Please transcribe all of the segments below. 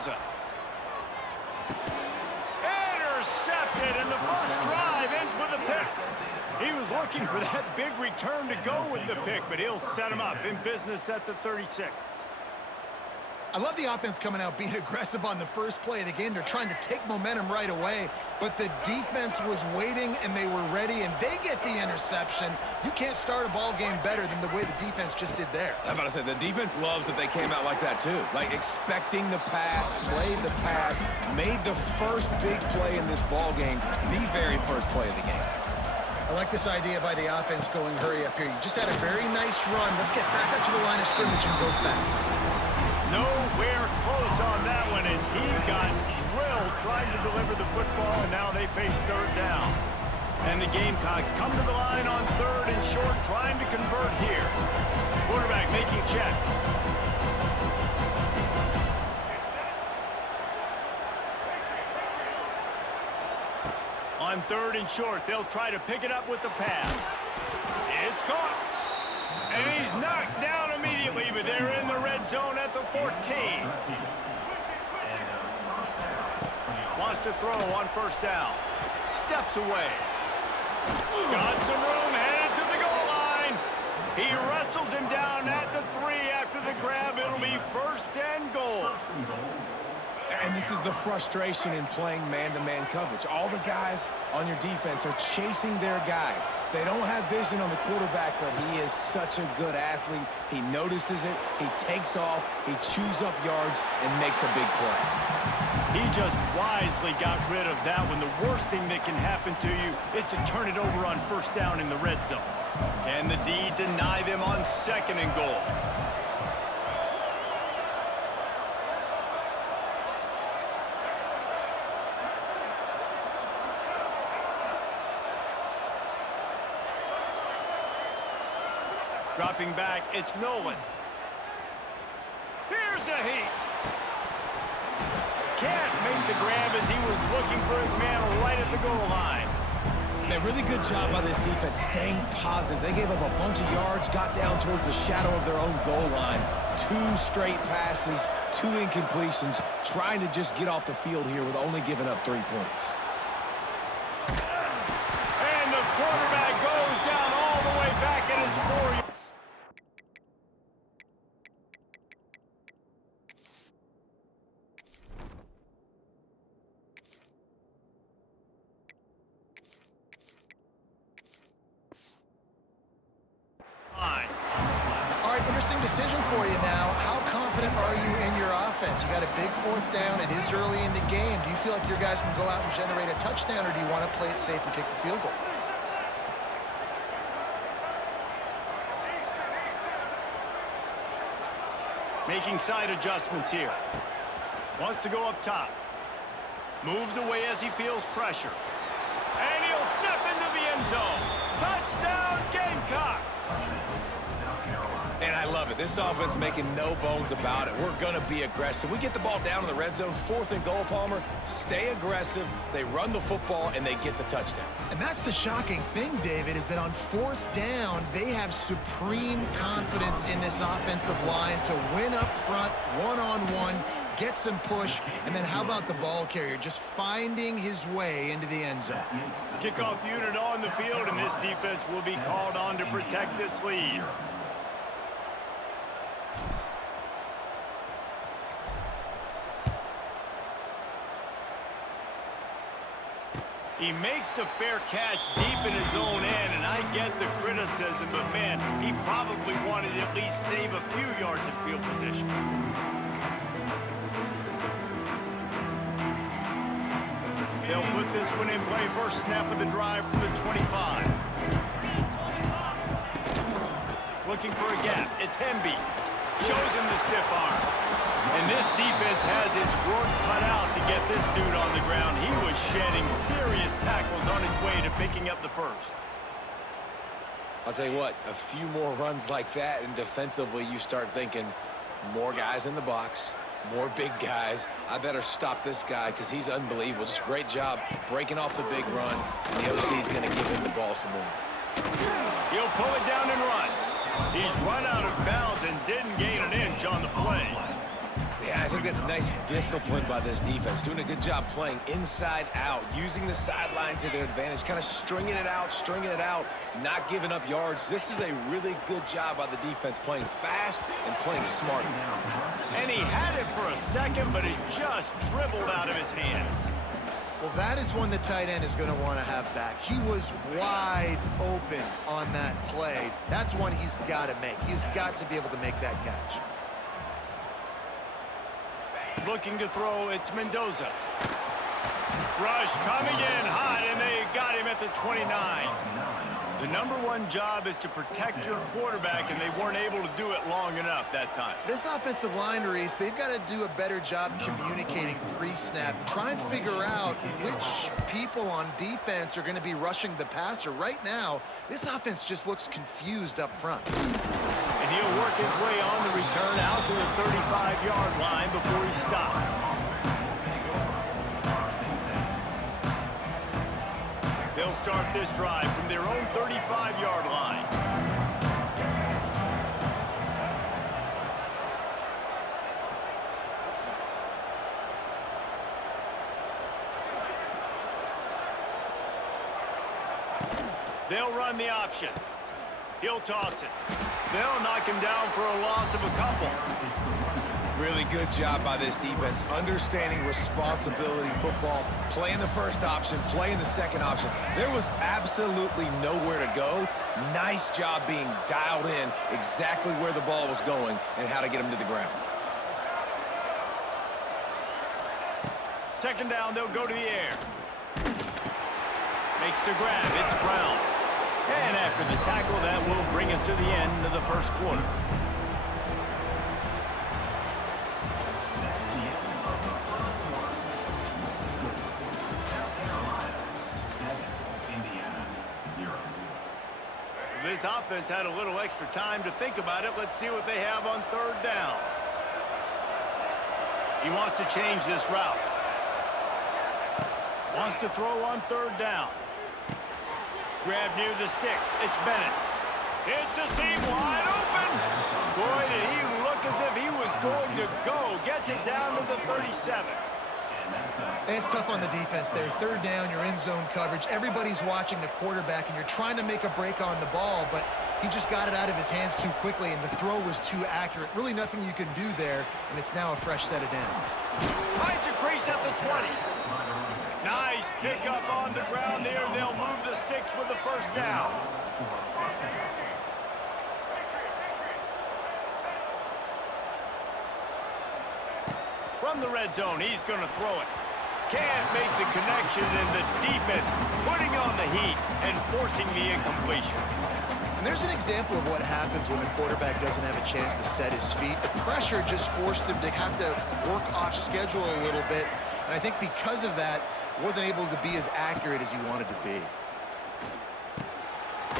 Mendoza. Intercepted, and the first drive ends with a pick. He was looking for that big return to go with the pick, but he'll set him up in business at the 36. I love the offense coming out being aggressive on the first play of the game. They're trying to take momentum right away, but the defense was waiting and they were ready, and they get the interception. You can't start a ball game better than the way the defense just did there. I'm about to say, the defense loves that they came out like that too. Like expecting the pass, played the pass, made the first big play in this ball game, the very first play of the game. I like this idea by the offense going hurry up here. You just had a very nice run. Let's get back up to the line of scrimmage and go fast. Nowhere close on that one as he got drilled trying to deliver the football, and now they face third down. And the Gamecocks come to the line on third and short, trying to convert here. Quarterback making checks. On third and short, they'll try to pick it up with the pass. It's caught. And he's knocked down immediately, but they're in the red zone at the 14. Wants to throw on first down. Steps away. Got some room, headed to the goal line. He wrestles him down at the 3 after the grab. It'll be first and goal. And this is the frustration in playing man-to-man coverage. All the guys on your defense are chasing their guys. They don't have vision on the quarterback, but he is such a good athlete. He notices it, he takes off, he chews up yards, and makes a big play. He just wisely got rid of that one. The worst thing that can happen to you is to turn it over on first down in the red zone. Can the D deny them on second and goal? Dropping back, it's Nolan. Here's a heat. Can't make the grab as he was looking for his man right at the goal line. A really good job by this defense staying positive. They gave up a bunch of yards, got down towards the shadow of their own goal line. 2 straight passes, 2 incompletions, trying to just get off the field here with only giving up 3 points. And the quarterback goes down all the way back at his 4. Interesting decision for you now. How confident are you in your offense? You got a big 4th down. It is early in the game. Do you feel like your guys can go out and generate a touchdown, or do you want to play it safe and kick the field goal? Making side adjustments here. Wants to go up top. Moves away as he feels pressure. And he'll step into the end zone. Touchdown, Gamecocks! And I love it. This offense making no bones about it. We're going to be aggressive. We get the ball down in the red zone, 4th and goal, Palmer. Stay aggressive. They run the football, and they get the touchdown. And that's the shocking thing, David, is that on 4th down, they have supreme confidence in this offensive line to win up front, one-on-one, get some push, and then how about the ball carrier just finding his way into the end zone? Kickoff unit on the field, and this defense will be called on to protect this lead. He makes the fair catch deep in his own end, and I get the criticism, but man, he probably wanted to at least save a few yards in field position. They'll put this one in play. First snap of the drive from the 25. Looking for a gap. It's Hemby. Shows him the stiff arm. And this defense has its work cut out to get this dude on the ground. He was shedding serious tackles on his way to picking up the first. I'll tell you what, a few more runs like that, and defensively you start thinking more guys in the box, more big guys. I better stop this guy because he's unbelievable. Just great job breaking off the big run. The OC is going to give him the ball some more. He'll pull it down and run. He's run out of bounds and didn't gain an inch on the play. Yeah, I think that's nice discipline by this defense. Doing a good job playing inside out, using the sideline to their advantage, kind of stringing it out, not giving up yards. This is a really good job by the defense, playing fast and playing smart. And he had it for a second, but it just dribbled out of his hands. Well, that is one the tight end is going to want to have back. He was wide open on that play. That's one he's got to make. He's got to be able to make that catch. Looking to throw, it's Mendoza. Rush coming in hot, and they got him at the 29. The #1 job is to protect your quarterback, and they weren't able to do it long enough that time. This offensive line, Reese, they've got to do a better job communicating pre-snap and try and figure out which people on defense are going to be rushing the passer. Right now, this offense just looks confused up front. And he'll work his way on the return out to the 35-yard line before he stopped. They'll start this drive from their own 35-yard line. They'll run the option. He'll toss it. They'll knock him down for a loss of a couple. Really good job by this defense, understanding responsibility football, playing the first option, playing the second option. There was absolutely nowhere to go. Nice job being dialed in exactly where the ball was going and how to get him to the ground. Second down, they'll go to the air. Makes the grab. It's Brown. And after the tackle, that will bring us to the end of the first quarter. This offense had a little extra time to think about it. Let's see what they have on third down. He wants to change this route. Wants to throw on third down. Grab near the sticks. It's Bennett. It's a seam wide open. Boy, did he look as if he was going to go. Gets it down to the 37. It's tough on the defense there. Third down, you're in zone coverage. Everybody's watching the quarterback, and you're trying to make a break on the ball, but he just got it out of his hands too quickly, and the throw was too accurate. Really nothing you can do there, and it's now a fresh set of downs. Finds a crease at the 20. Nice pickup on the ground there. They'll move the sticks with the first down. From the red zone, he's going to throw it. Can't make the connection, and the defense putting on the heat and forcing the incompletion. And there's an example of what happens when the quarterback doesn't have a chance to set his feet. The pressure just forced him to have to work off schedule a little bit. And I think because of that, wasn't able to be as accurate as he wanted to be.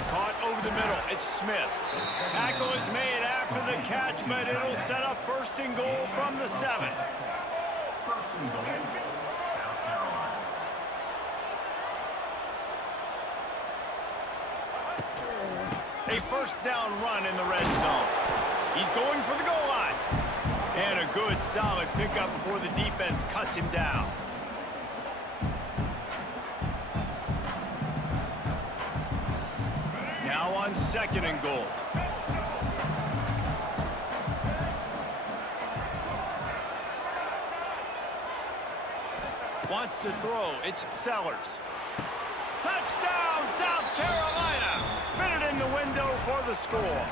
Caught over the middle. It's Smith. Tackle is made after the catch, but it'll set up first and goal from the 7. A first down run in the red zone. He's going for the goal line. And a good, solid pickup before the defense cuts him down. Now on second and goal. Wants to throw. It's Sellers. Touchdown, South Carolina. Fitted in the window for the score.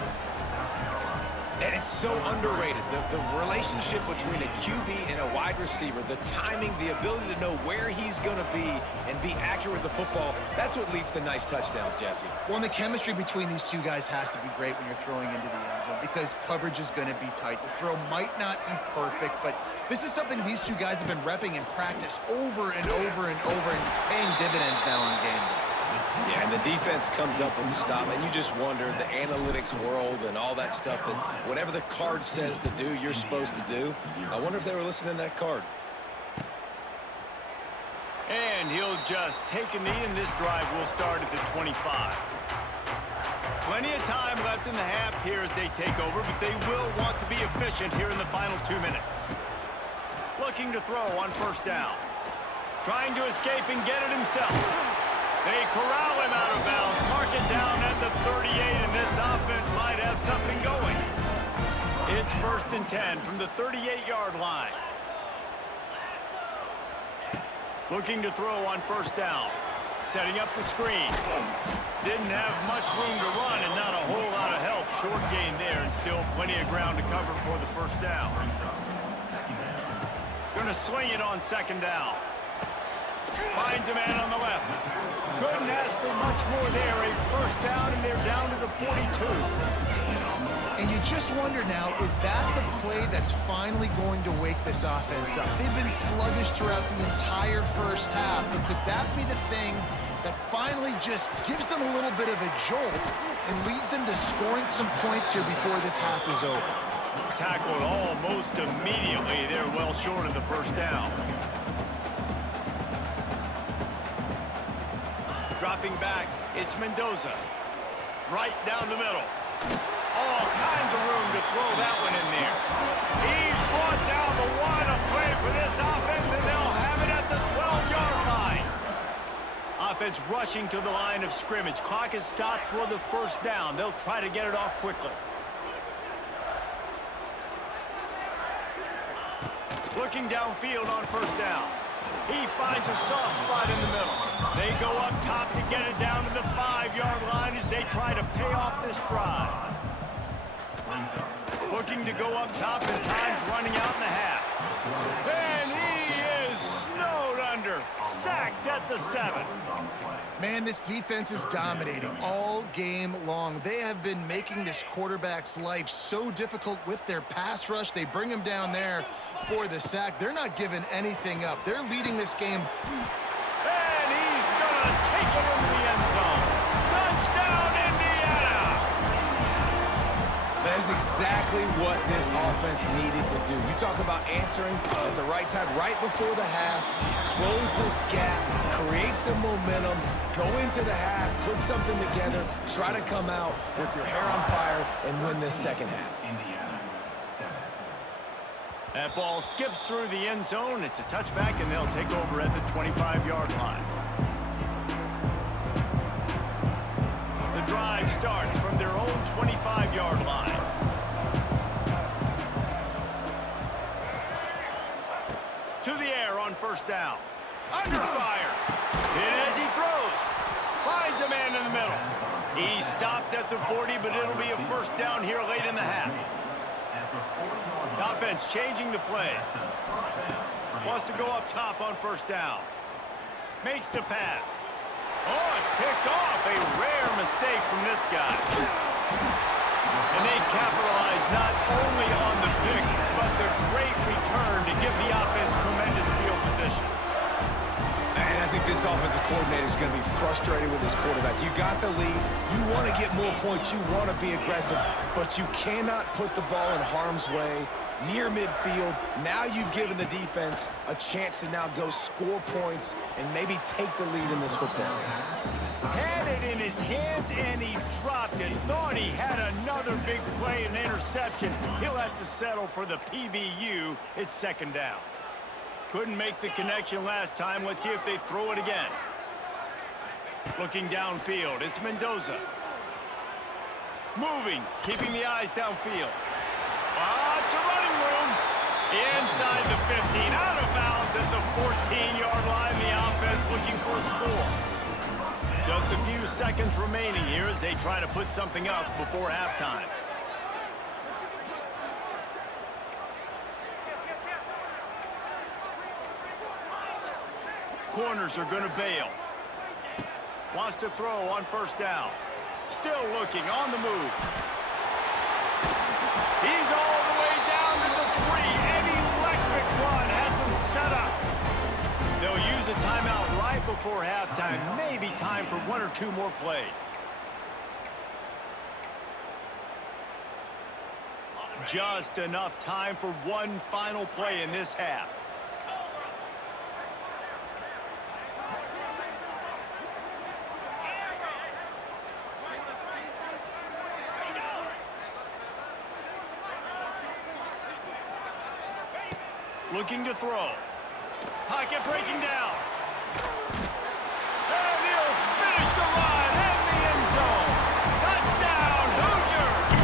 And it's so underrated. The relationship between a QB and a wide receiver, the timing, the ability to know where he's going to be and be accurate with the football, that's what leads to nice touchdowns, Jesse. Well, and the chemistry between these two guys has to be great when you're throwing into the end zone because coverage is going to be tight. The throw might not be perfect, but this is something these two guys have been repping in practice over and over and over, and it's paying dividends now on game day. Yeah, and the defense comes up with the stop, and you just wonder, the analytics world and all that stuff, that whatever the card says to do, you're supposed to do. I wonder if they were listening to that card. And he'll just take a knee, and this drive will start at the 25. Plenty of time left in the half here as they take over, but they will want to be efficient here in the final 2 minutes. Looking to throw on first down. Trying to escape and get it himself. They corral him out of bounds. Mark it down at the 38, and this offense might have something going. It's 1st and 10 from the 38-yard line. Looking to throw on first down. Setting up the screen. Didn't have much room to run and not a whole lot of help. Short gain there and still plenty of ground to cover for the first down. Gonna swing it on 2nd down. Finds a man on the left. Couldn't ask for much more there. A first down, and they're down to the 42. And you just wonder now, is that the play that's finally going to wake this offense up? They've been sluggish throughout the entire first half, but could that be the thing that finally just gives them a little bit of a jolt and leads them to scoring some points here before this half is over? Tackled almost immediately. They're well short of the first down. Dropping back, it's Mendoza. Right down the middle. All kinds of room to throw that one in there. He's brought down the one. A play for this offense, and they'll have it at the 12-yard line. Offense rushing to the line of scrimmage. Clock is stopped for the first down. They'll try to get it off quickly. Looking downfield on first down. He finds a soft spot in the middle. They go up top to get it down to the 5-yard line as they try to pay off this drive. Looking to go up top, and time's running out in the half. And he is snowed under. Sacked at the 7. Man, this defense is dominating all game long. They have been making this quarterback's life so difficult with their pass rush. They bring him down there for the sack. They're not giving anything up. They're leading this game. And he's going to take it into the end zone. Touchdown, Indiana! That is exactly what this offense needed to do. You talk about answering at the right time, right before the half, close this gap, create some momentum, go into the half, put something together, try to come out with your hair on fire and win this second half. That ball skips through the end zone. It's a touchback, and they'll take over at the 25-yard line. The drive starts from their own 25-yard line. To the air on first down. Under fire. Hit as he throws. Finds a man in the middle. He stopped at the 40, but it'll be a first down here late in the half. Offense changing the play. Wants to go up top on first down. Makes the pass. Oh, it's picked off. A rare mistake from this guy. And they capitalize not only on the pick, but the great return to give the offense tremendous field position. And I think this offensive coordinator is going to be frustrated with his quarterback. You got the lead. You want to get more points. You want to be aggressive, but you cannot put the ball in harm's way near midfield. Now you've given the defense a chance to now go score points and maybe take the lead in this football game. Had it in his hands, and he dropped it. Thought he had another big play, an interception. He'll have to settle for the PBU. It's second down. Couldn't make the connection last time. Let's see if they throw it again. Looking downfield, it's Mendoza. Moving, keeping the eyes downfield. Lots of running room. Inside the 15, out of bounds at the 14-yard line. The offense looking for a score. Just a few seconds remaining here as they try to put something up before halftime. Corners are going to bail. Wants to throw on first down. Still looking, on the move. He's all the way down to the 3. An electric run has him set up. They'll use a timeout right before halftime. Maybe time for one or two more plays. Just enough time for one final play in this half. Looking to throw. Pocket breaking down. And he'll finish the run in the end zone. Touchdown, Hoosiers!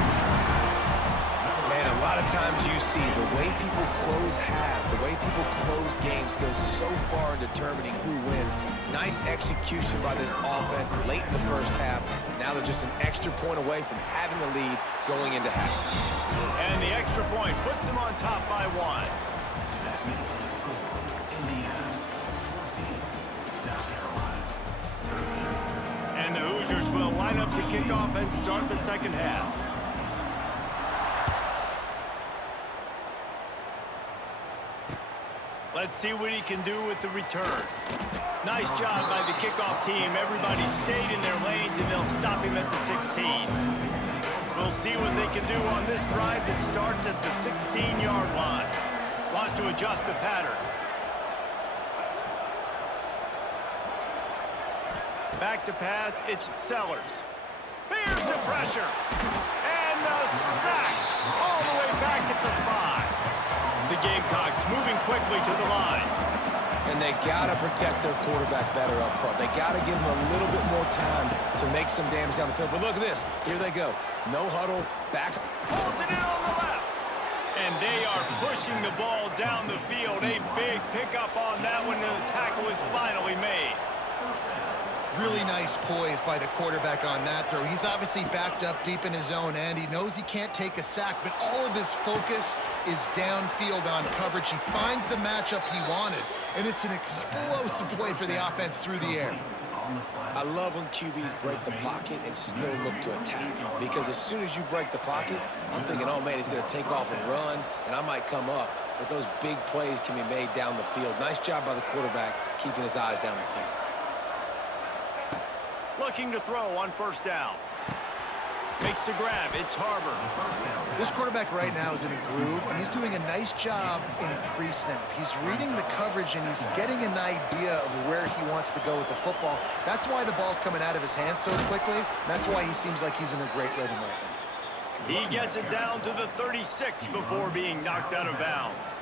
Man, a lot of times you see the way people close halves, the way people close games goes so far in determining who wins. Nice execution by this offense late in the first half. Now they're just an extra point away from having the lead going into halftime. And the extra point puts them on top by 1. And the Hoosiers will line up to kick off and start the second half. Let's see what he can do with the return. Nice job by the kickoff team. Everybody stayed in their lanes, and they'll stop him at the 16. We'll see what they can do on this drive that starts at the 16-yard line. Wants to adjust the pattern. Back to pass, it's Sellers. Here's the pressure. And the sack all the way back at the 5. The Gamecocks moving quickly to the line. And they got to protect their quarterback better up front. They got to give him a little bit more time to make some damage down the field. But look at this. Here they go. No huddle, back. Pulls it in on the left. And they are pushing the ball down the field. A big pickup on that one, and the tackle is finally made. Really nice poise by the quarterback on that throw. He's obviously backed up deep in his own end. He knows he can't take a sack, but all of his focus is downfield on coverage. He finds the matchup he wanted, and it's an explosive play for the offense through the air. I love when QBs break the pocket and still look to attack, because as soon as you break the pocket, I'm thinking, oh man, he's going to take off and run, and I might come up. But those big plays can be made down the field. Nice job by the quarterback keeping his eyes down the field. Looking to throw on first down. Makes the grab. It's Harbor. This quarterback right now is in a groove, and he's doing a nice job in pre-snap. He's reading the coverage, and he's getting an idea of where he wants to go with the football. That's why the ball's coming out of his hands so quickly. That's why he seems like he's in a great rhythm right now. He gets it down to the 36 before being knocked out of bounds.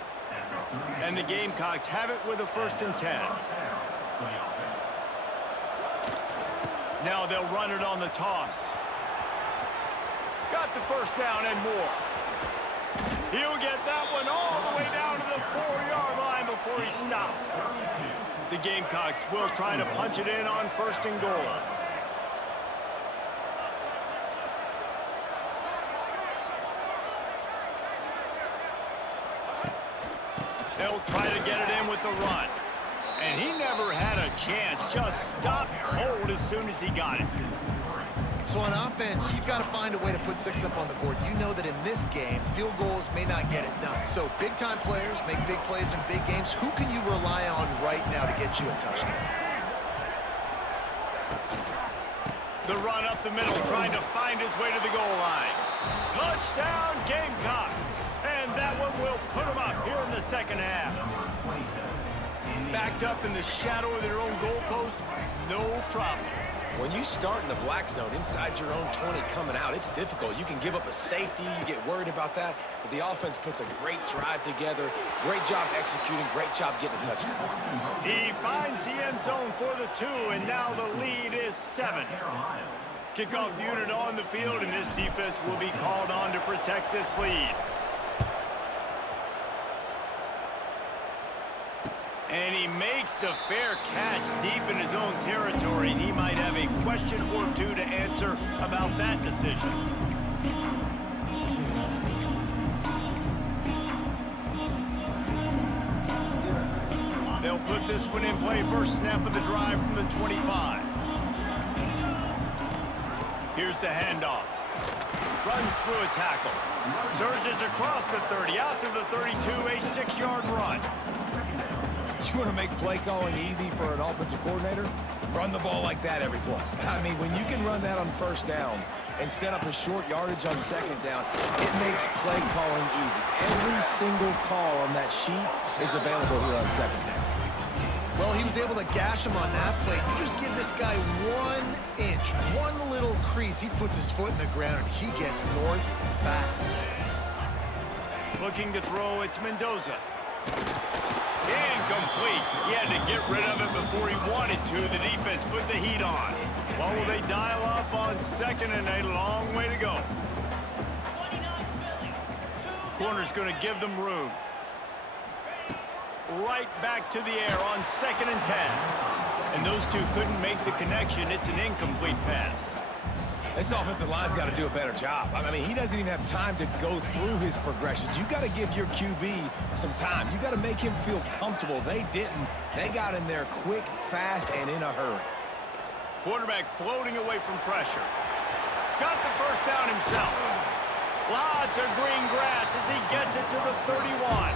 And the Gamecocks have it with a 1st and 10. Now they'll run it on the toss. Got the first down and more. He'll get that one all the way down to the 4-yard line before he stopped. The Gamecocks will try to punch it in on 1st and goal. They'll try to get it in with the run. And he never had a chance, just stopped cold as soon as he got it. So on offense, you've got to find a way to put 6 up on the board. You know that in this game, field goals may not get it done. So big-time players make big plays in big games. Who can you rely on right now to get you a touchdown? The run up the middle, trying to find his way to the goal line. Touchdown, Gamecocks. And that one will put him up here in the second half. Backed up in the shadow of their own goalpost, no problem. When you start in the black zone inside your own 20 coming out, it's difficult. You can give up a safety. You get worried about that. But the offense puts a great drive together. Great job executing. Great job getting a touchdown. He finds the end zone for the 2, and now the lead is 7. Kickoff unit on the field, and this defense will be called on to protect this lead. And he makes the fair catch deep in his own territory, and he might have a question or two to answer about that decision. They'll put this one in play. First snap of the drive from the 25. Here's the handoff. Runs through a tackle. Surges across the 30, out to the 32, a 6-yard run. You want to make play calling easy for an offensive coordinator? Run the ball like that every play. I mean, when you can run that on first down and set up a short yardage on second down, it makes play calling easy. Every single call on that sheet is available here on second down. Well, he was able to gash him on that play. You just give this guy 1 inch, one little crease. He puts his foot in the ground, and he gets north fast. Looking to throw, it's Mendoza. Incomplete. He had to get rid of it before he wanted to. The defense put the heat on. Well, will they dial up on second, and a long way to go. Corner's going to give them room. Right back to the air on 2nd and 10. And those two couldn't make the connection. It's an incomplete pass. This offensive line's got to do a better job. I mean, he doesn't even have time to go through his progressions. You got to give your QB some time. You got to make him feel comfortable. They didn't. They got in there quick, fast, and in a hurry. Quarterback floating away from pressure. Got the first down himself. Lots of green grass as he gets it to the 31.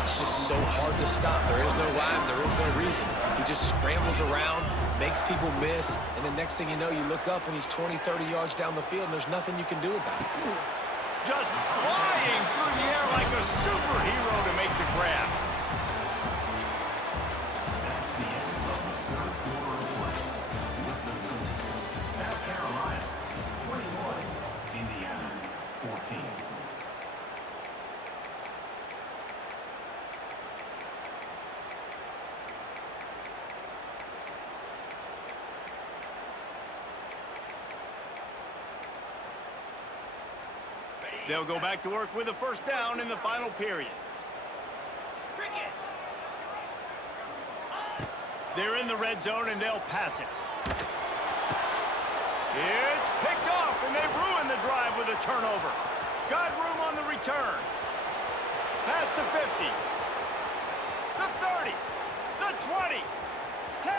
It's just so hard to stop. There is no rhyme. There is no reason. He just scrambles around, makes people miss, and the next thing you know, you look up and he's 20, 30 yards down the field, and there's nothing you can do about it. Just flying through the air like a superhero to make the grab. They'll go back to work with a first down in the final period. They're in the red zone, and they'll pass it. It's picked off, and they ruin the drive with a turnover. Got room on the return. Pass to 50. The 30. The 20. 10.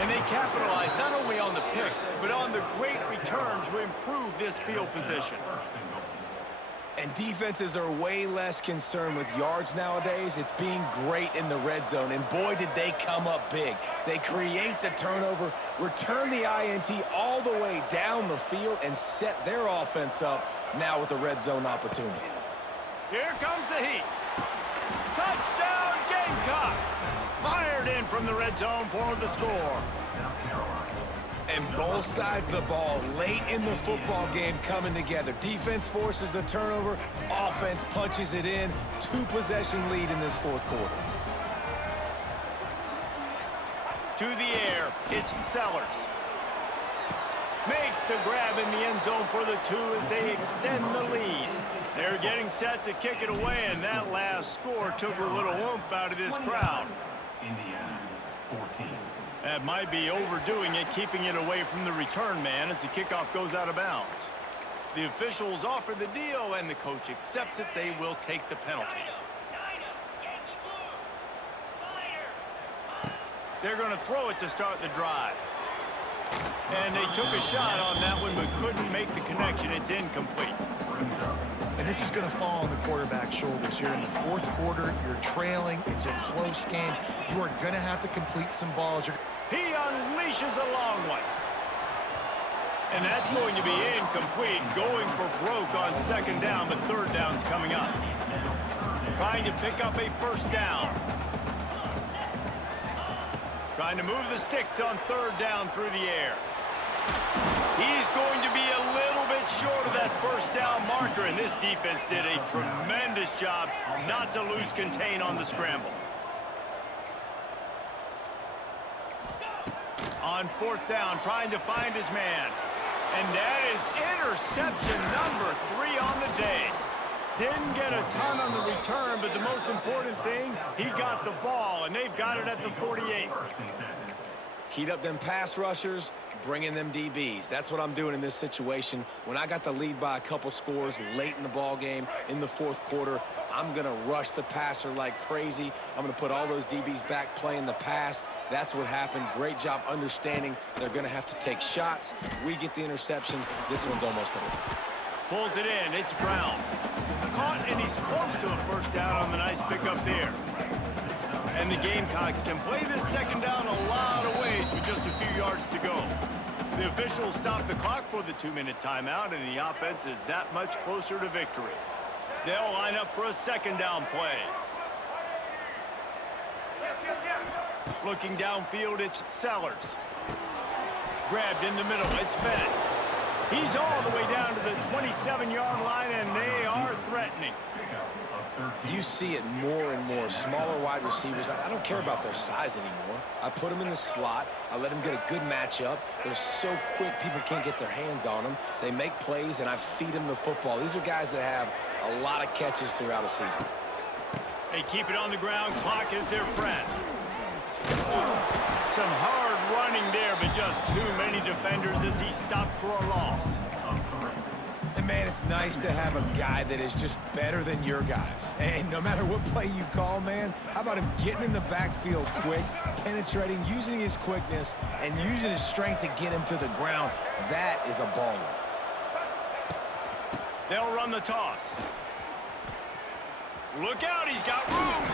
And they capitalized not only on the pick, but on the great return to improve this field position. And defenses are way less concerned with yards nowadays. It's being great in the red zone. And boy, did they come up big. They create the turnover, return the INT all the way down the field, and set their offense up now with a red zone opportunity. Here comes the heat. Touchdown, Gamecocks! Fired in from the red zone for the score. And both sides of the ball late in the football game coming together. Defense forces the turnover. Offense punches it in. 2-possession lead in this fourth quarter. To the air, it's Sellers. Makes the grab in the end zone for the 2 as they extend the lead. They're getting set to kick it away, and that last score took a little oomph out of this crowd. Indiana, 14. That might be overdoing it, keeping it away from the return man as the kickoff goes out of bounds. The officials offer the deal, and the coach accepts it. They will take the penalty. They're going to throw it to start the drive. And they took a shot on that one, but couldn't make the connection. It's incomplete. And this is going to fall on the quarterback's shoulders. You're in the fourth quarter. You're trailing. It's a close game. You are going to have to complete some balls. He unleashes a long one. And that's going to be incomplete. Going for broke on second down, but third down's coming up. Trying to pick up a first down. Trying to move the sticks on third down through the air. He's going to be a little bit short of that first down marker, and this defense did a tremendous job not to lose contain on the scramble. On fourth down, trying to find his man. And that is interception number 3 on the day. Didn't get a ton on the return, but the most important thing, he got the ball, and they've got it at the 48. Heat up them pass rushers, bring in them DBs. That's what I'm doing in this situation. When I got the lead by a couple scores late in the ball game, in the fourth quarter, I'm going to rush the passer like crazy. I'm going to put all those DBs back playing the pass. That's what happened. Great job understanding they're going to have to take shots. We get the interception. This one's almost over. Pulls it in. It's Brown. Caught, and he's close to a first down on the nice pickup there. And the Gamecocks can play this second down a lot of ways with just a few yards to go. The officials stop the clock for the 2-minute timeout, and the offense is that much closer to victory. They'll line up for a second down play. Looking downfield, it's Sellers. Grabbed in the middle, it's Bennett. He's all the way down to the 27-yard line, and they are threatening. You see it more and more. Smaller wide receivers, I don't care about their size anymore. I put them in the slot. I let them get a good matchup. They're so quick, people can't get their hands on them. They make plays, and I feed them the football. These are guys that have a lot of catches throughout a season. They keep it on the ground. Clock is their friend. Some hard running there, but just too many defenders as he stopped for a loss. And, man, it's nice to have a guy that is just better than your guys. And no matter what play you call, man, how about him getting in the backfield quick, penetrating, using his quickness, and using his strength to get him to the ground? That is a baller. They'll run the toss. Look out, he's got room.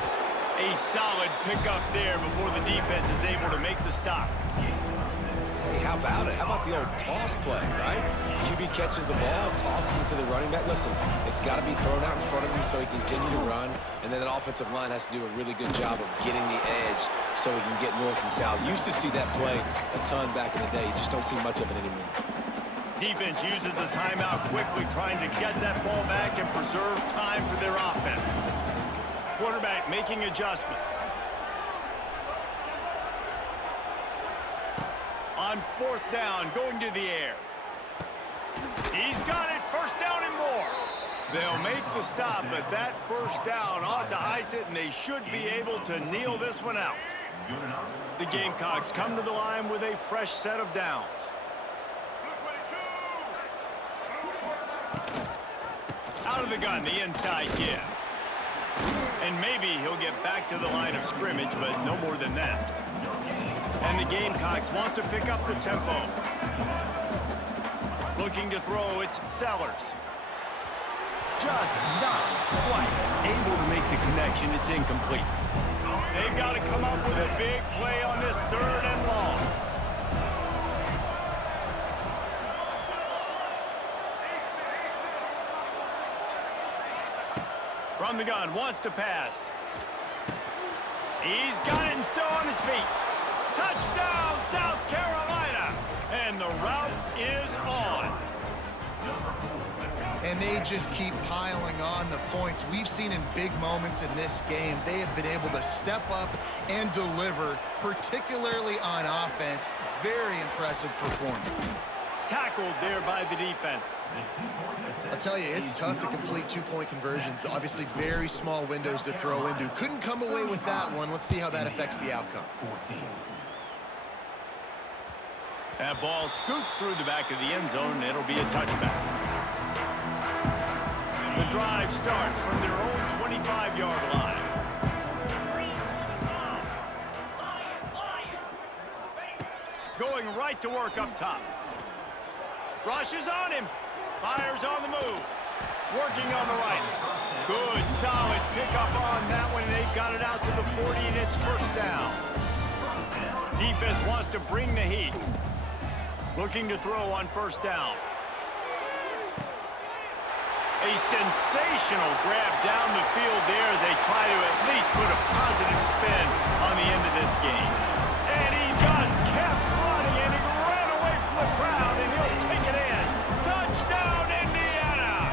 A solid pickup there before the defense is able to make the stop. Hey, how about it? How about the old toss play, right? QB catches the ball, tosses it to the running back. Listen, it's got to be thrown out in front of him so he can continue to run, and then that offensive line has to do a really good job of getting the edge so he can get north and south. Used to see that play a ton back in the day. You just don't see much of it anymore. Defense uses a timeout quickly, trying to get that ball back and preserve time for their offense. Quarterback making adjustments. On fourth down, going to the air. He's got it, first down and more. They'll make the stop, but that first down ought to ice it, and they should be able to kneel this one out. The Gamecocks come to the line with a fresh set of downs. Out of the gun, the inside give. And maybe he'll get back to the line of scrimmage, but no more than that. And the Gamecocks want to pick up the tempo. Looking to throw, it's Sellers. Just not quite able to make the connection. It's incomplete. They've got to come up with a big play on this third and long. From the gun, wants to pass. He's got it and still on his feet. Touchdown, South Carolina! And the route is on. And they just keep piling on the points. We've seen in big moments in this game, they have been able to step up and deliver, particularly on offense. Very impressive performance. Tackled there by the defense. I'll tell you, it's tough to complete two-point conversions. Obviously, very small windows to throw into. Couldn't come away with that one. Let's see how that affects the outcome. That ball scoots through the back of the end zone, and it'll be a touchback. The drive starts from their own 25-yard line. Going right to work up top. Rushes on him. Fires on the move. Working on the right. Good, solid pickup on that one. They've got it out to the 40, and it's first down. Defense wants to bring the heat. Looking to throw on first down. A sensational grab down the field there as they try to at least put a positive spin on the end of this game. And he just kept running, and he ran away from the crowd, and he'll take it in. Touchdown, Indiana!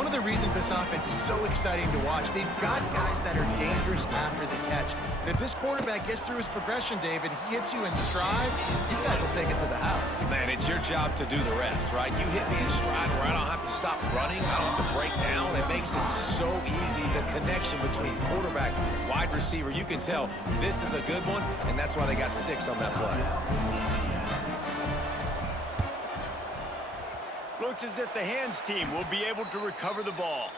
One of the reasons this offense is so exciting to watch, they've got guys that are dangerous after the catch. And if this quarterback gets through his progression, David, he hits you in stride, these guys will take it to the house. Man, it's your job to do the rest, right? You hit me in stride where I don't have to stop running. I don't have to break down. It makes it so easy. The connection between quarterback, wide receiver, you can tell this is a good one, and that's why they got 6 on that play. Looks as if the hands team will be able to recover the ball.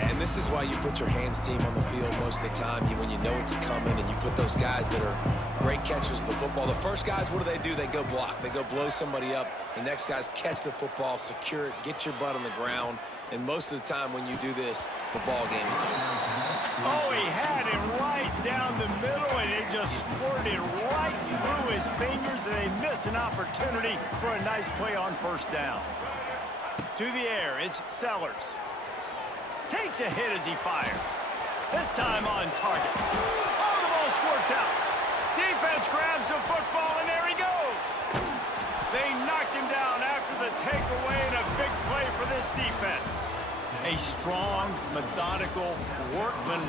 And this is why you put your hands team on the field most of the time. When you know it's coming, and you put those guys that are great catchers of the football. The first guys, what do? They go block. They go blow somebody up. The next guys catch the football, secure it, get your butt on the ground. And most of the time when you do this, the ball game is over. Oh, he had him right down the middle, and it just squirted right through his fingers, and they miss an opportunity for a nice play on first down. To the air, it's Sellers. Takes a hit as he fires. This time on target. Oh, the ball squirts out. Defense grabs the football, and there he goes. They knocked him down defense. A strong, methodical, workman